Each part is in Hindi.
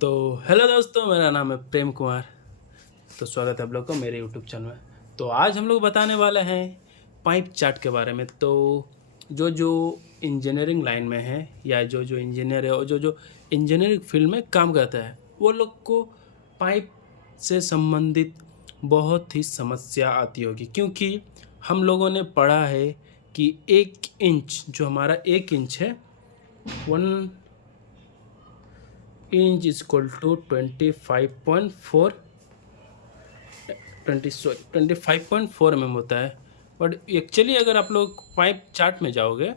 तो हेलो दोस्तों, मेरा नाम है प्रेम कुमार। तो स्वागत है आप लोग को मेरे यूट्यूब चैनल में। तो आज हम लोग बताने वाले हैं पाइप चार्ट के बारे में। तो जो इंजीनियरिंग लाइन में है या जो इंजीनियर है और जो इंजीनियरिंग फील्ड में काम करता है, वो लोग को पाइप से संबंधित बहुत ही समस्या आती होगी, क्योंकि हम लोगों ने पढ़ा है कि 1 इंच, जो हमारा 1 इंच है, 1 inch is equal to 25.4 mm होता है। बट एक्चुअली अगर आप लोग पाइप चार्ट में जाओगे,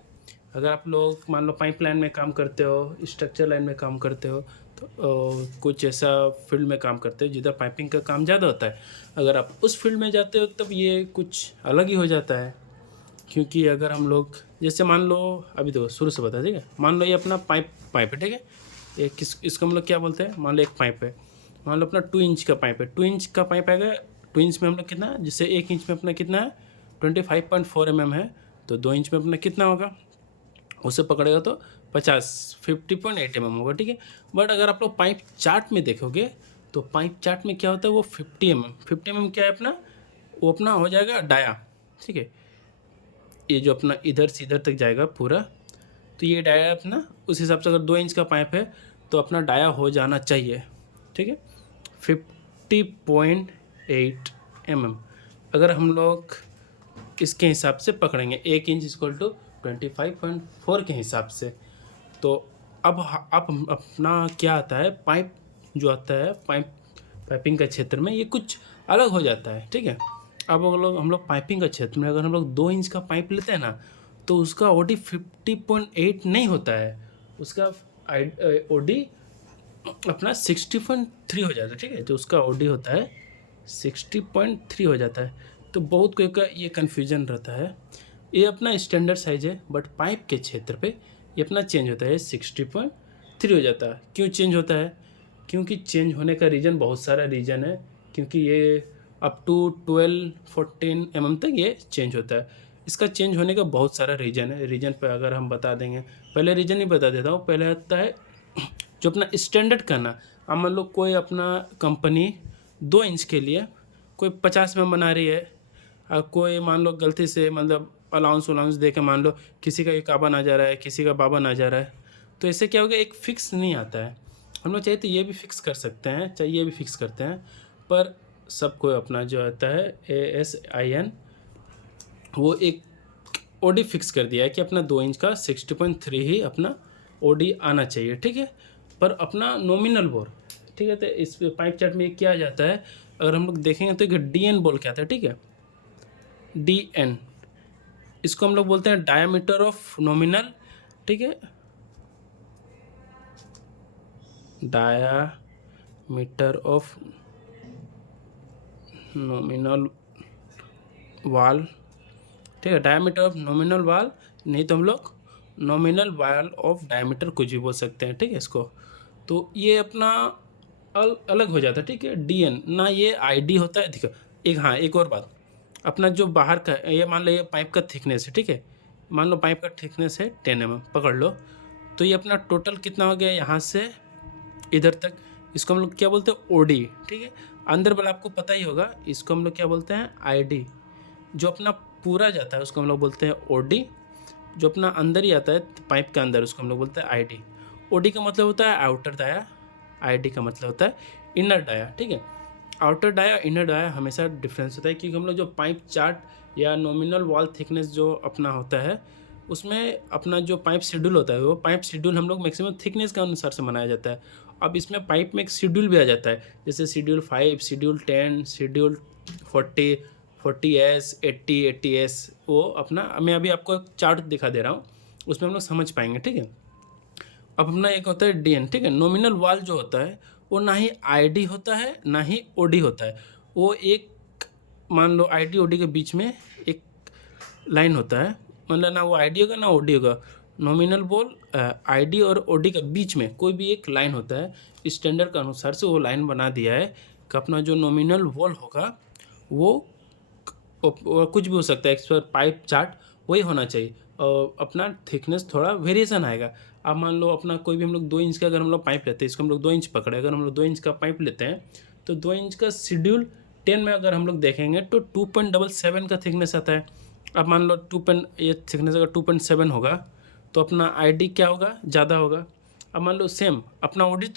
अगर आप लोग मान लो पाइप लाइन में काम करते हो, स्ट्रक्चर लाइन में काम करते हो, तो कुछ ऐसा फील्ड में काम करते हो जिधर पाइपिंग का काम ज़्यादा होता है, अगर आप उस फील्ड में जाते हो तब ये कुछ अलग ही हो जाता है। क्योंकि अगर हम लोग जैसे मान लो, अभी तो शुरू से बता, ठीक है, मान लो ये अपना पाइप है, ठीक है, ये इसको हम लोग क्या बोलते हैं, मान लो एक पाइप है, मान लो अपना 2 इंच का पाइप है। 2 इंच का पाइप आएगा, 2 इंच में हम लोग कितना, जैसे 1 इंच में अपना कितना है 25.4 mm है, तो 2 इंच में अपना कितना होगा, उसे पकड़ेगा तो 50 mm होगा, ठीक है। बट अगर आप लोग पाइप चार्ट में देखोगे तो पाइप चार्ट में क्या होता है, वो 50 mm क्या है अपना, वो अपना हो जाएगा डाया, ठीक है। ये जो अपना इधर से इधर तक जाएगा पूरा, तो ये डाया अपना, उस हिसाब से अगर 2 इंच का पाइप है तो अपना डाया हो जाना चाहिए, ठीक है, 50.8 mm। अगर हम लोग इसके हिसाब से पकड़ेंगे 1 इंच इक्वल टू 25.4 के हिसाब से, तो अब अपना क्या आता है, पाइप जो आता है पाइपिंग का क्षेत्र में ये कुछ अलग हो जाता है, ठीक है। अब हम लोग पाइपिंग का क्षेत्र में अगर हम लोग 2 इंच का पाइप लेते हैं ना, तो उसका ओडी 50.8 नहीं होता है, उसका ओडी अपना 60.3 हो जाता है, ठीक है। तो उसका ओडी होता है 60.3 हो जाता है। तो बहुत कोई का ये कन्फ्यूजन रहता है। ये अपना स्टैंडर्ड साइज है, बट पाइप के क्षेत्र पे ये अपना चेंज होता है, 60.3 हो जाता है। क्यों चेंज होता है? क्योंकि चेंज होने का रीज़न बहुत सारा रीज़न है, क्योंकि ये अप टू 12-14 mm तक ये चेंज होता है। इसका चेंज होने का बहुत सारा रीज़न है। रीज़न पर अगर हम बता देंगे, पहले रीज़न ही बता देता हूँ। पहले आता है जो अपना स्टैंडर्ड करना। अब मान लो कोई अपना कंपनी 2 इंच के लिए कोई 50 में बना रही है, और कोई मान लो गलती से मतलब अलाउंस दे के मान लो किसी का 51 आ जा रहा है, किसी का 52 आ जा रहा है, तो इससे क्या होगा, एक फ़िक्स नहीं आता है। हम लोग चाहिए तो ये भी फिक्स कर सकते हैं, चाहिए ये भी फिक्स करते हैं, पर सबको अपना जो आता है ASIN, वो एक ओडी फिक्स कर दिया है कि अपना 2 इंच का 60.3 ही अपना ओडी आना चाहिए, ठीक है। पर अपना नॉमिनल बोर, ठीक है, तो इस पाइप चार्ट में क्या आ जाता है, अगर हम लोग देखेंगे तो एक DN बोल के आता है, ठीक है, DN, इसको हम लोग बोलते हैं डायमीटर ऑफ नॉमिनल, ठीक है, डायमीटर ऑफ नॉमिनल वाल, ठीक है, डायमीटर ऑफ नॉमिनल वाल, नहीं तो हम लोग नॉमिनल वाल ऑफ डायमीटर कुछ भी बोल सकते हैं, ठीक है इसको। तो ये अपना अलग हो जाता है, ठीक है, DN ना, ये ID होता है। देखो एक, हाँ, एक और बात, अपना जो बाहर का ये मान लो ये पाइप का थिकनेस है, ठीक है, मान लो पाइप का थिकनेस है 10 mm, पकड़ लो, तो ये अपना टोटल कितना हो गया यहाँ से इधर तक, इसको हम लोग क्या बोलते हैं, OD, ठीक है। अंदर वाला आपको पता ही होगा, इसको हम लोग क्या बोलते हैं, ID। जो अपना पूरा जाता है उसको हम लोग बोलते हैं OD। जो अपना अंदर ही आता है पाइप के अंदर, उसको हम लोग बोलते हैं ID। OD का मतलब होता है आउटर डाया, ID का मतलब होता है इनर डाया, ठीक है। आउटर डाया इनर डाया हमेशा डिफरेंस होता है, क्योंकि हम लोग जो पाइप चार्ट या नॉमिनल वॉल थिकनेस जो अपना होता है, उसमें अपना जो पाइप शेड्यूल होता है, वो पाइप शेड्यूल हम लोग मैक्सिमम थिकनेस के अनुसार से बनाया जाता है। अब इसमें पाइप में एक शेड्यूल भी आ जाता है, जैसे schedule 5, schedule 10, schedule 40, 40S, 80, 80S। वो अपना मैं अभी आपको एक चार्ट दिखा दे रहा हूँ, उसमें हम लोग समझ पाएंगे, ठीक है। अब अपना एक होता है DN, ठीक है, नॉमिनल वाल जो होता है वो ना ही ID होता है ना ही OD होता है। वो एक, मान लो ID OD के बीच में एक लाइन होता है, मतलब ना वो ID होगा ना OD होगा। नॉमिनल बोल ID और OD के बीच में कोई भी एक लाइन होता है, स्टैंडर्ड के अनुसार से वो लाइन बना दिया है कि अपना जो नॉमिनल वॉल होगा वो कुछ भी हो सकता है, इस पर पाइप चार्ट वही होना चाहिए, और अपना थिकनेस थोड़ा वेरिएशन आएगा। अब मान लो अपना कोई भी हम लोग 2 इंच का अगर हम लोग पाइप लेते हैं, इसको हम लोग 2 इंच पकड़े, अगर हम लोग 2 इंच का पाइप लेते हैं तो 2 इंच का शेड्यूल 10 में अगर हम लोग देखेंगे तो 2.77 का थिकनेस आता है। अब मान लो ये थिकनेस अगर 2.7 होगा तो अपना आईडी क्या होगा, ज़्यादा होगा। अब मान लो सेम अपना ओडी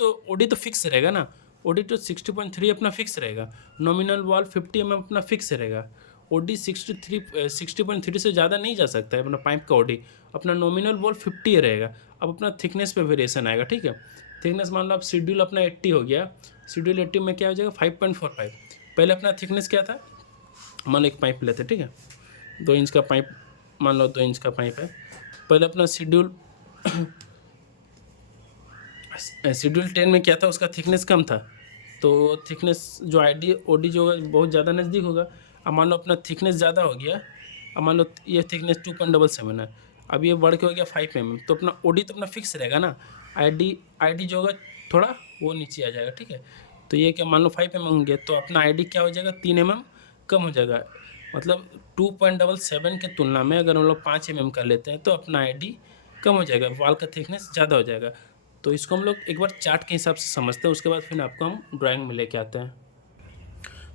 तो फिक्स रहेगा ना, ओडी तो 60.3 अपना फिक्स रहेगा, नॉमिनल वॉल 50 mm अपना फिक्स रहेगा। ओडी 60.3 से ज़्यादा नहीं जा सकता है अपना पाइप का ओडी, अपना नॉमिनल वॉल 50 रहेगा। अब अपना थिकनेस पे वेरिएशन आएगा, ठीक है। थिकनेस मान लो आप शेड्यूल अपना 80 हो गया, शेड्यूल 80 में क्या हो जाएगा 5.45। पहले अपना थिकनेस क्या था, मान लो एक पाइप लेते, ठीक है, 2 इंच का पाइप, मान लो 2 इंच का पाइप है। पहले अपना शेड्यूल 10 में क्या था, उसका थिकनेस कम था, तो थिकनेस जो आईडी ओडी जो होगा बहुत ज़्यादा नज़दीक होगा। अब मान लो अपना थिकनेस ज़्यादा हो गया, अब मान लो ये थिकनेस 2.77 है, अब ये बढ़ के हो गया 5 mm, तो अपना ओडी तो अपना फिक्स रहेगा ना, आईडी जो होगा थोड़ा वो नीचे आ जाएगा, ठीक है। तो ये क्या मान लो 5 mm होंगे तो अपना आईडी क्या हो जाएगा 3 mm कम हो जाएगा। मतलब 2.77 के तुलना में अगर हम लोग 5 mm का लेते हैं तो अपना आईडी कम हो जाएगा, वॉल का थिकनेस ज़्यादा हो जाएगा। तो इसको हम लोग एक बार चार्ट के हिसाब से समझते हैं, उसके बाद फिर आपको हम ड्राइंग में लेके आते हैं।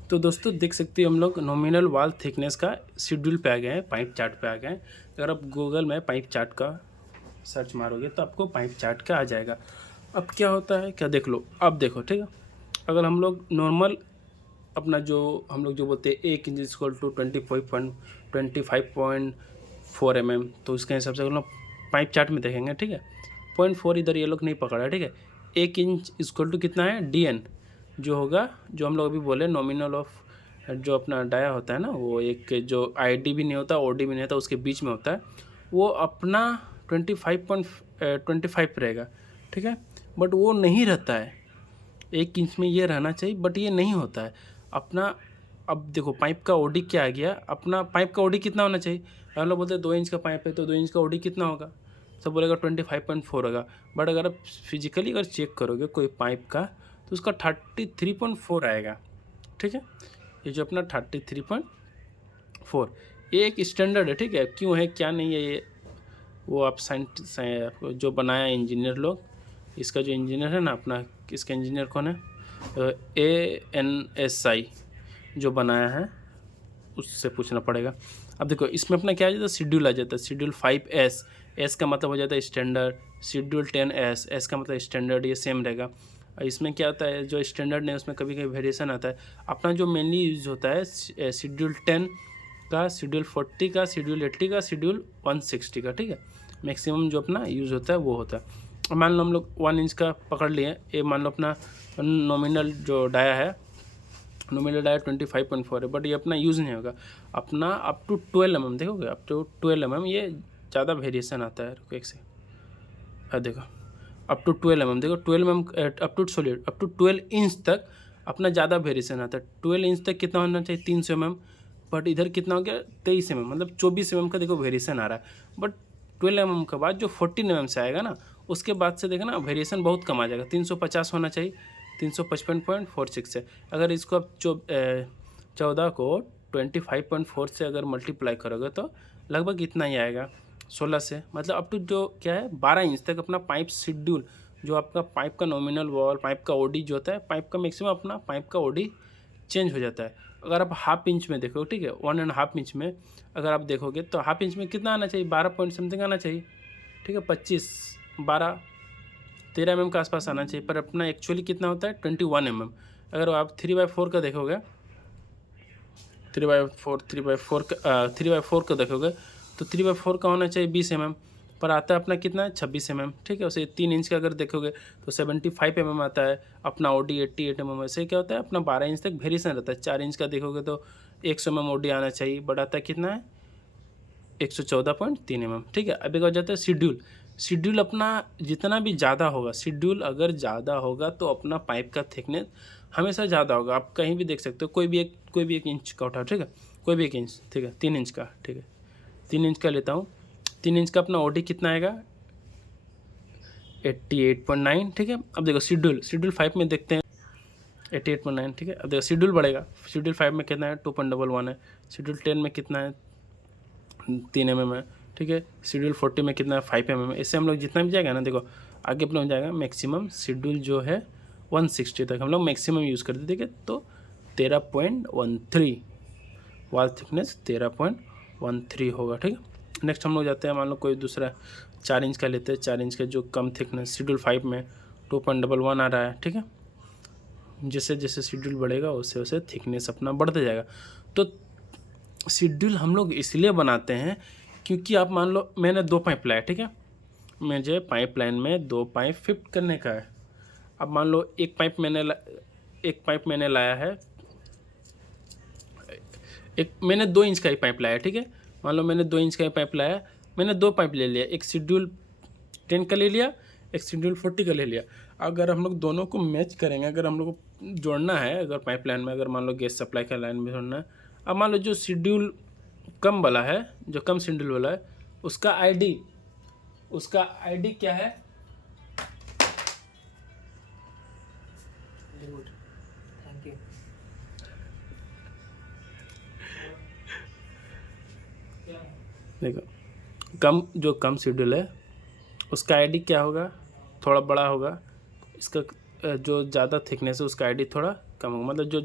तो दोस्तों देख सकते हैं हम लोग नॉमिनल वॉल थिकनेस का शेड्यूल पे आ गए हैं, पाइप चार्ट पे आ गए हैं। अगर आप गूगल में पाइप चार्ट का सर्च मारोगे तो आपको पाइप चार्ट का आ जाएगा। अब क्या होता है, क्या देख लो, अब देखो, ठीक है। अगर हम लोग नॉर्मल अपना जो हम लोग जो बोलते हैं 1 इंच इक्वल टू 25.4 mm, तो उसके हिसाब से अगर हम पाइप चार्ट में देखेंगे, ठीक है, 0.4 इधर ये लोग नहीं पकड़ा है, ठीक है। 1 इंच इक्वल टू कितना है DN जो होगा, जो हम लोग अभी बोले नॉमिनल ऑफ जो अपना डाया होता है ना, वो एक जो आईडी भी नहीं होता ओडी भी नहीं होता, उसके बीच में होता है, वो अपना 25.25 रहेगा, ठीक है। बट वो नहीं रहता है, 1 इंच में ये रहना चाहिए, बट ये नहीं होता है अपना। अब देखो पाइप का ओडी क्या आ गया, अपना पाइप का ओडी कितना होना चाहिए, हम लोग बोलते हैं 2 इंच का पाइप है तो 2 इंच का ओडी कितना होगा, सब बोलेगा 25.4 होगा। बट अगर आप फिजिकली अगर चेक करोगे कोई पाइप का तो उसका 33.4 आएगा, ठीक है। ये जो अपना 33.4 ये एक स्टैंडर्ड है, ठीक है। क्यों है क्या नहीं है ये वो आप साइंटिस्ट जो बनाया इंजीनियर लोग, इसका जो इंजीनियर है ना अपना, इसका इंजीनियर कौन है, ANSI जो बनाया है उससे पूछना पड़ेगा। अब देखो इसमें अपना क्या आ जाता है, शेड्यूल आ जाता है, शेड्यूल 5S, एस का मतलब हो जाता है स्टैंडर्ड, शेड्यूल 10S, एस का मतलब स्टैंडर्ड, ये सेम रहेगा। इसमें क्या होता है, जो स्टैंडर्ड नहीं उसमें कभी कभी वेरिएशन आता है। अपना जो मेनली यूज होता है शेड्यूल 10 का, शेड्यूल 40 का, शेड्यूल 80 का, शेड्यूल 160 का, ठीक है। मैक्सिमम जो अपना यूज़ होता है वो होता है। मान लो हम लोग 1 इंच का पकड़ लिए, ये मान लो अपना नॉमिनल जो डाया है, नॉमिनल डाया 25.4 है, बट ये अपना यूज़ नहीं होगा। अपना अप टू 12 mm देखोगे, अप टू 12 mm ये ज़्यादा वेरिएशन आता है। रुको एक से, देखो अप टू 12 mm, देखो 12 mm अप टू 12 इंच तक अपना ज़्यादा वेरिएशन आता है। 12 इंच तक कितना होना चाहिए 300 mm, बट इधर कितना हो गया 23 mm, मतलब 24 mm का देखो वेरिएशन आ रहा है। बट 12 mm के बाद जो 14 mm से आएगा ना, उसके बाद से देखो ना वेरिएशन बहुत कम आ जाएगा, 350 होना चाहिए, 355.46 है। अगर इसको आप 14 को 25.4 से अगर मल्टीप्लाई करोगे तो लगभग इतना ही आएगा, 16 से, मतलब अप टू जो क्या है 12 इंच तक अपना पाइप शेड्यूल, जो आपका पाइप का नॉमिनल वॉल, पाइप का ओडी जो होता है, पाइप का मैक्सिमम अपना पाइप का ओडी चेंज हो जाता है। अगर आप हाफ इंच में देखो, ठीक है, 1.5 इंच में अगर आप देखोगे तो हाफ इंच में कितना आना चाहिए, 12 पॉइंट समथिंग आना चाहिए, ठीक है, 25, 12, 13 mm के आसपास आना चाहिए। पर अपना एक्चुअली कितना होता है 21 mm। अगर आप 3/4 का देखोगे, 3/4 का देखोगे तो 3/4 का होना चाहिए 20 mm, पर आता है अपना कितना है 26 mm, ठीक है। उसे 3 इंच का अगर देखोगे तो 75 mm आता है अपना ओडी, 88 mm। ऐसे क्या होता है अपना 12 इंच तक वेरिएशन रहता है। 4 इंच का देखोगे तो 100 mm ओडी आना चाहिए, बट आता है कितना है 114.3 mm, ठीक है। अब एक हो जाता है शेड्यूल अपना जितना भी ज़्यादा होगा, शेड्यूल अगर ज़्यादा होगा तो अपना पाइप का थिकनेस हमेशा ज़्यादा होगा। आप कहीं भी देख सकते हो, कोई भी एक इंच का उठाओ, ठीक है, कोई भी 1 इंच, ठीक है, 3 इंच का, ठीक है, 3 इंच का लेता हूँ, 3 इंच का अपना ओडी कितना आएगा 88.9, ठीक है। अब देखो शेड्यूल 5 में देखते हैं 88.9, ठीक है। अब देखो शेड्यूल बढ़ेगा, शेड्यूल 5 में कितना है 2.11 है, शेड्यूल 10 में कितना है 3 mm है, ठीक ठीक है। शेड्यूल 40 में कितना है 5 mm। इससे हम लोग जितना भी जाएगा ना, देखो आगे अपना हो जाएगा मैक्सिमम शेड्यूल जो है 160 तक हम लोग मैक्सिमम यूज़ करते, ठीक है। तो 13.13 वॉल थिकनेस 13.13 होगा, ठीक है। नेक्स्ट हम लोग जाते हैं, मान लो कोई दूसरा 4 इंच का लेते हैं। 4 इंच का जो कम थिकनेस शेड्यूल 5 में 2.11 आ रहा है, ठीक है। जैसे जैसे शेड्यूल बढ़ेगा उससे वैसे थिकनेस अपना बढ़ता जाएगा। तो शेड्यूल हम लोग इसलिए बनाते हैं क्योंकि आप मान लो मैंने 2 पाइप लाया, ठीक है। मुझे पाइप लाइन में 2 पाइप फिट करने का है। अब मान लो एक पाइप मैंने लाया है, मैंने 2 इंच का ही पाइप लाया, ठीक है। मान लो मैंने 2 इंच का ही पाइप लाया, मैंने 2 पाइप ले लिया, एक शेड्यूल 10 का ले लिया, एक शेड्यूल 40 का ले लिया। अगर हम लोग दोनों को मैच करेंगे, अगर हम लोग को जोड़ना है, अगर पाइप लाइन में, अगर मान लो गैस सप्लाई का लाइन में जोड़ना है, अब मान लो जो शेड्यूल कम वाला है, जो कम शेड्यूल वाला है, उसका आईडी क्या है? Thank you. देखो जो कम शेड्यूल है उसका आईडी क्या होगा? थोड़ा बड़ा होगा। इसका जो ज़्यादा थिकनेस है उसका आईडी थोड़ा कम होगा। मतलब जो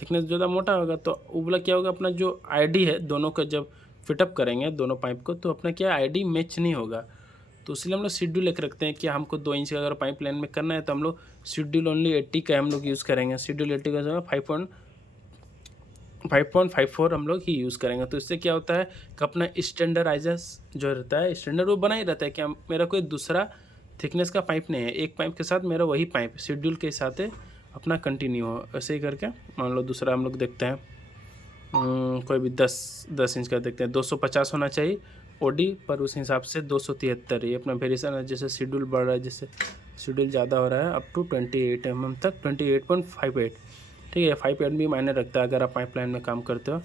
थिकनेस ज़्यादा मोटा होगा तो उबला क्या होगा, अपना जो आईडी है दोनों का जब फिटअप करेंगे दोनों पाइप को, तो अपना क्या आईडी मैच नहीं होगा। तो इसलिए हम लोग शेड्यूल एक रखते हैं कि हमको 2 इंच का अगर पाइप लाइन में करना है तो हम लोग शेड्यूल ओनली 80 का हम लोग यूज़ करेंगे। शेड्यूल 80 का जो है 5.54 हम लोग ही यूज़ करेंगे। तो इससे क्या होता है कि अपना स्टैंडर्डाइजर्स जो रहता है, स्टैंडर्ड वो बना ही रहता है कि मेरा कोई दूसरा थिकनेस का पाइप नहीं है, एक पाइप के साथ मेरा वही पाइप शेड्यूल के साथ अपना कंटिन्यू हो। ऐसे ही करके मान लो दूसरा हम लोग देखते हैं, कोई भी 10 इंच का देखते हैं। 250 होना चाहिए ओडी, पर उस हिसाब से 273 ये अपना वेरिएशन है। जैसे शेड्यूल बढ़ रहा है, जैसे शेड्यूल ज़्यादा हो रहा है अप टू 28 mm तक, 28.58, ठीक है। 58 भी मायने रखता है अगर आप पाइपलाइन में काम करते हो।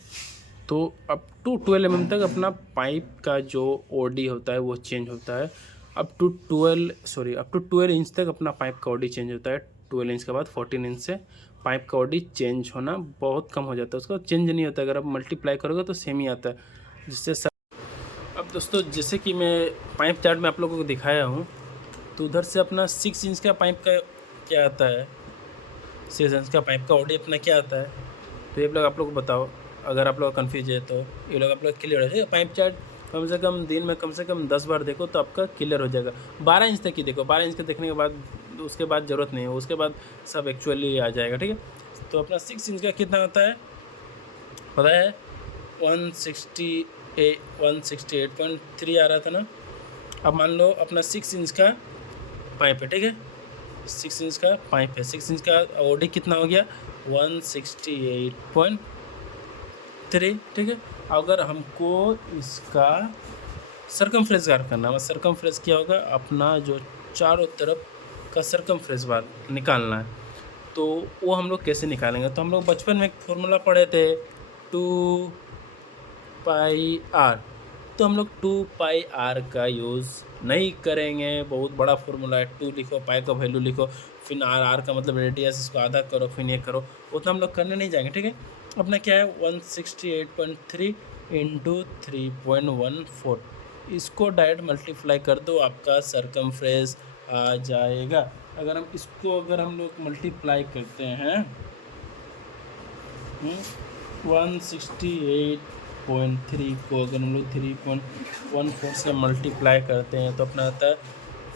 तो अप टू 12 mm तक अपना पाइप का जो ओडी होता है वो चेंज होता है। अप टू 12 इंच तक अपना पाइप का ओडी चेंज होता है। 12 इंच के बाद 14 इंच से पाइप का ओडी चेंज होना बहुत कम हो जाता है, उसका चेंज नहीं होता। अगर आप मल्टीप्लाई करोगे तो सेम ही आता है, जिससे अब दोस्तों जैसे कि मैं पाइप चार्ट में आप लोगों को दिखाया हूँ, तो उधर से अपना 6 इंच का पाइप का क्या आता है, 6 इंच का पाइप का ओडी अपना क्या आता है। तो ये लोग आप लोग को बताओ, अगर आप लोग कन्फ्यूज है तो ये लोग आप लोग क्लियर हो जाएगा। पाइप चार्ट कम से कम दिन में कम से कम 10 बार देखो तो आपका क्लियर हो जाएगा। 12 इंच तक ही देखो, 12 इंच के देखने के बाद उसके बाद ज़रूरत नहीं है, उसके बाद सब एक्चुअली आ जाएगा, ठीक है। तो अपना 6 इंच का कितना होता है पता है? 168.3 आ रहा था ना। अब मान लो अपना 6 इंच का पाइप है, ठीक है। 6 इंच का पाइप है, 6 इंच का ओडी कितना हो गया? 168.3, ठीक है। अगर हमको इसका सर्कमफ्रेंस बार करना है, सर्कमफ्रेंस क्या होगा, अपना जो चारों तरफ का सर्कमफ्रेंस बार निकालना है। तो वो हम लोग कैसे निकालेंगे? तो हम लोग बचपन में एक फॉर्मूला पढ़े थे 2πr। तो हम लोग 2πr का यूज़ नहीं करेंगे, बहुत बड़ा फॉर्मूला है। 2 लिखो, पाई का वैल्यू लिखो, फिर आर का मतलब रेडियस, इसको आधा करो, फिर ये करो, उतना हम लोग करने नहीं जाएंगे, ठीक है। अपना क्या है 168.3 इंटू 3.14, इसको डायरेक्ट मल्टीप्लाई कर दो, आपका सर्कमफ्रेंस आ जाएगा। अगर हम इसको हम लोग मल्टीप्लाई करते हैं 168.3 को अगर हम लोग 3.14 से मल्टीप्लाई करते हैं तो अपना आता है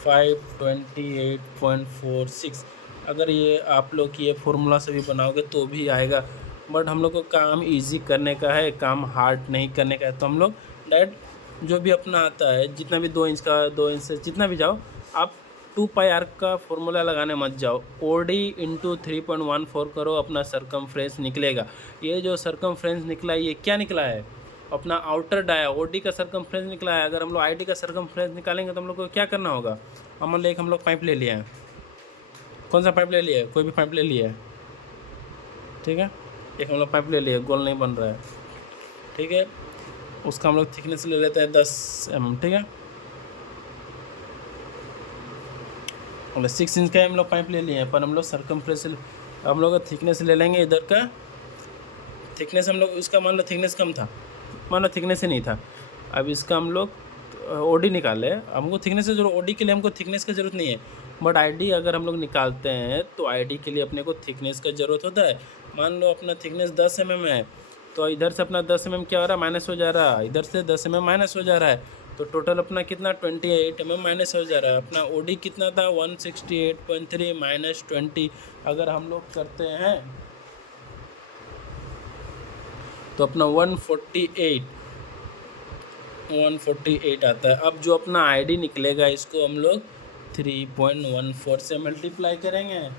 528.46। अगर ये आप लोग ये फॉर्मूला से भी बनाओगे तो भी आएगा, बट हम लोग को काम इजी करने का है, काम हार्ड नहीं करने का है। तो हम लोग डायरेक्ट जो भी अपना आता है, जितना भी 2 इंच का, 2 इंच से जितना भी जाओ, आप 2πr का फॉर्मूला लगाने मत जाओ, ओडी इंटू 3.14 करो, अपना सर्कमफ्रेंस निकलेगा। ये जो सर्कमफ्रेंस निकला है, ये क्या निकला है? अपना आउटर डाया ओडी का सर्कमफ्रेंस निकला है। अगर हम लोग आईडी का सर्कमफ्रेंस निकालेंगे तो हम लोग को क्या करना होगा? मान लो एक हम लोग पाइप ले लिया है, कौन सा पाइप ले लिया है? कोई भी पाइप ले लिया है, ठीक है। एक हम लोग पाइप ले लिया, गोल नहीं बन रहा है, ठीक है। उसका हम लोग थिकनेस ले लेते हैं 10 mm, ठीक है। 6 इंच का हम लोग पाइप ले लिए हैं, पर हम लोग सर्कमफ्रेंस हम लोग थिकनेस ले लेंगे। इधर का थिकनेस हम लोग, इसका मान लो थिकनेस कम था, मान लो थिकनेस ही नहीं था। अब इसका हम लोग ओडी निकाले, हमको थिकनेस की जरूरत, ओडी के लिए हमको थिकनेस की ज़रूरत नहीं है, बट आईडी अगर हम लोग निकालते हैं तो आईडी के लिए अपने को थिकनेस का ज़रूरत होता है। मान लो अपना थिकनेस 10 mm है, तो इधर से अपना 10 mm क्या हो रहा है, माइनस हो जा रहा है, इधर से 10 mm माइनस हो जा रहा है, तो टोटल अपना कितना 28 mm माइनस हो जा रहा है। अपना ओडी कितना था 168.3 माइनस 20, अगर हम लोग करते हैं तो अपना 148 आता है। अब जो अपना आईडी निकलेगा इसको हम लोग 3.14 से मल्टीप्लाई करेंगे।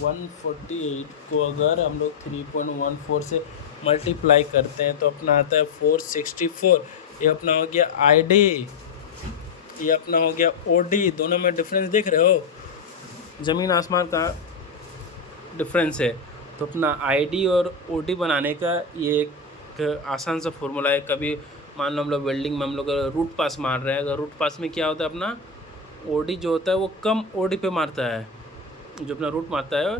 148 को अगर हम लोग 3.14 से मल्टीप्लाई करते हैं तो अपना आता है 464। ये अपना हो गया आईडी, ये अपना हो गया ओडी। दोनों में डिफरेंस देख रहे हो, ज़मीन आसमान का डिफरेंस है। तो अपना आईडी और ओडी बनाने का ये एक आसान सा फॉर्मूला है। कभी मान लो हम लोग वेल्डिंग में हम लोग रूट पास मार रहे हैं, अगर रूट पास में क्या होता है, अपना ओडी जो होता है वो कम ओडी पे मारता है, जो अपना रूट मारता है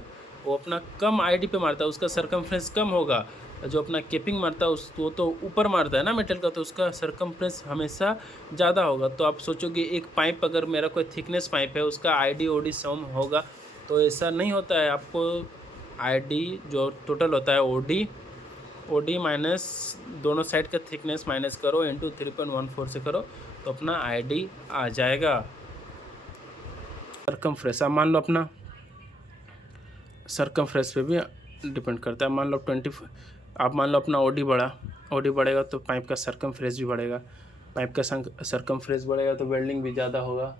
वो अपना कम आईडी पे मारता है, उसका सरकमफ्रेंस कम होगा। जो अपना केपिंग मारता है वो तो ऊपर मारता है ना मेटल का, तो उसका सरकमफ्रेंस हमेशा ज़्यादा होगा। तो आप सोचोगे एक पाइप, अगर मेरा कोई थिकनेस पाइप है उसका आईडी ओडी सम होगा, तो ऐसा नहीं होता है। आपको आईडी जो टोटल होता है ओडी माइनस दोनों साइड का थिकनेस माइनस करो, इंटू 3.14 से करो, तो अपना आईडी आ जाएगा। सरकमफ्रेंस, अब मान लो अपना सरकमफ्रेंस पे भी डिपेंड करता है। मान लो 20, आप मान लो अपना ओडी बढ़ेगा तो पाइप का सरकमफ्रेंस भी बढ़ेगा, पाइप का सरकमफ्रेंस बढ़ेगा तो वेल्डिंग भी ज़्यादा होगा,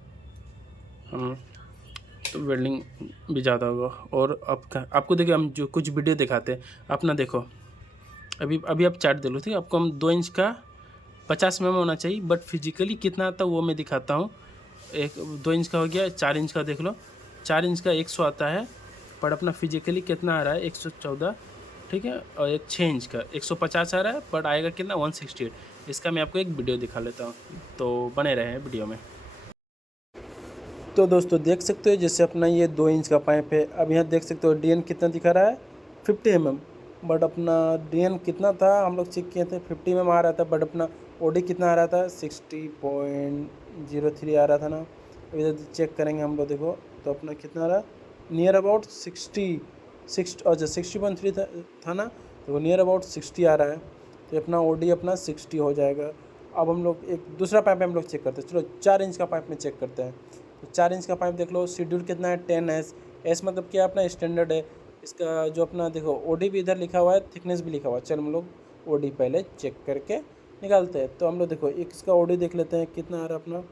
तो वेल्डिंग भी ज़्यादा होगा। और आपको देखिए, हम जो कुछ वीडियो दिखाते हैं, अपना देखो अभी आप चार्ट दे लो, ठीक है। आपको हम 2 इंच का 50 mm होना चाहिए, बट फिजिकली कितना आता है वो मैं दिखाता हूँ। 2 इंच का हो गया, 4 इंच का देख लो, 4 इंच का 100 आता है, पर अपना फिजिकली कितना आ रहा है 114, ठीक है। और एक 6 इंच का 150 आ रहा है, बट आएगा कितना 168। इसका मैं आपको एक वीडियो दिखा लेता हूँ, तो बने रहे हैं वीडियो में। तो दोस्तों देख सकते हो, जैसे अपना ये 2 इंच का पाइप है। अब यहाँ देख सकते हो डीएन कितना दिखा रहा है 50 mm, बट अपना डीएन कितना था हम लोग चेक किए थे 50 mm आ रहा था, बट अपना ओडी कितना आ रहा था 60.03 आ रहा था ना। इधर चेक करेंगे हम लोग, देखो तो अपना कितना आ रहा, नियर अबाउट 60.3 था ना, तो नियर अबाउट 60 आ रहा है, तो अपना ओडी अपना 60 हो जाएगा। अब हम लोग एक दूसरा पाइप हम लोग चेक करते हैं। चलो 4 इंच का पाइप में चेक करते हैं। तो 4 इंच का पाइप देख लो, शेड्यूल कितना है 10S। एस मतलब क्या, अपना स्टैंडर्ड है। इसका जो अपना देखो ओडी भी इधर लिखा हुआ है, थिकनेस भी लिखा हुआ है। चलो हम लोग ओडी पहले चेक करके निकालते हैं। तो हम लोग देखो एक इसका ओडी देख लेते हैं कितना आ रहा है अपना,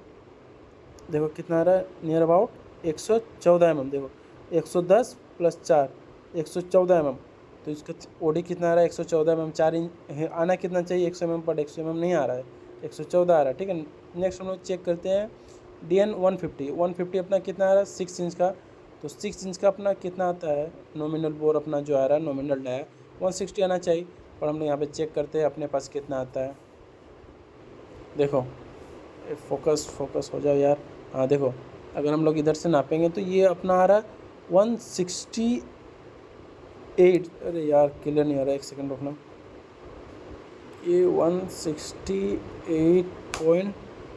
देखो कितना आ रहा है, नियर अबाउट 114 mm। देखो 110 + 4 114 mm, तो इसका ओडी कितना आ रहा है 114 mm। 4 इंच आना कितना चाहिए 100 mm, पर 100 mm नहीं आ रहा है, 114 आ रहा है, ठीक है। नेक्स्ट हम लोग चेक करते हैं DN 150 अपना कितना आ रहा है 6 इंच का। तो 6 इंच का अपना कितना आता है, नॉमिनल बोर अपना जो आ रहा है, नॉमिनल डाया 160 आना चाहिए, पर हम लोग यहाँ पे चेक करते हैं अपने पास कितना आता है। देखो फोकस हो जाओ यार, हाँ देखो अगर हम लोग इधर से नापेंगे तो ये अपना आ रहा है 168। अरे यार क्लियर नहीं आ रहा, एक सेकंड रुकना। ये 168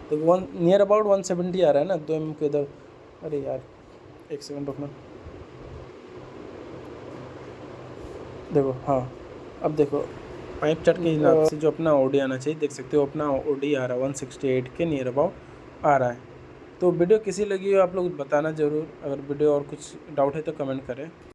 तो नियर अबाउट 170 आ रहा है ना 2 mm के इधर। अरे यार एक सेकंड रुकना, देखो हाँ अब देखो पाइप चट के हिसाब से जो अपना ओडी आना चाहिए, देख सकते हो अपना ओडी आ रहा है 168 के नियर अबाउट आ रहा है। तो वीडियो कैसी लगी हो आप लोग बताना ज़रूर। अगर वीडियो और कुछ डाउट है तो कमेंट करें।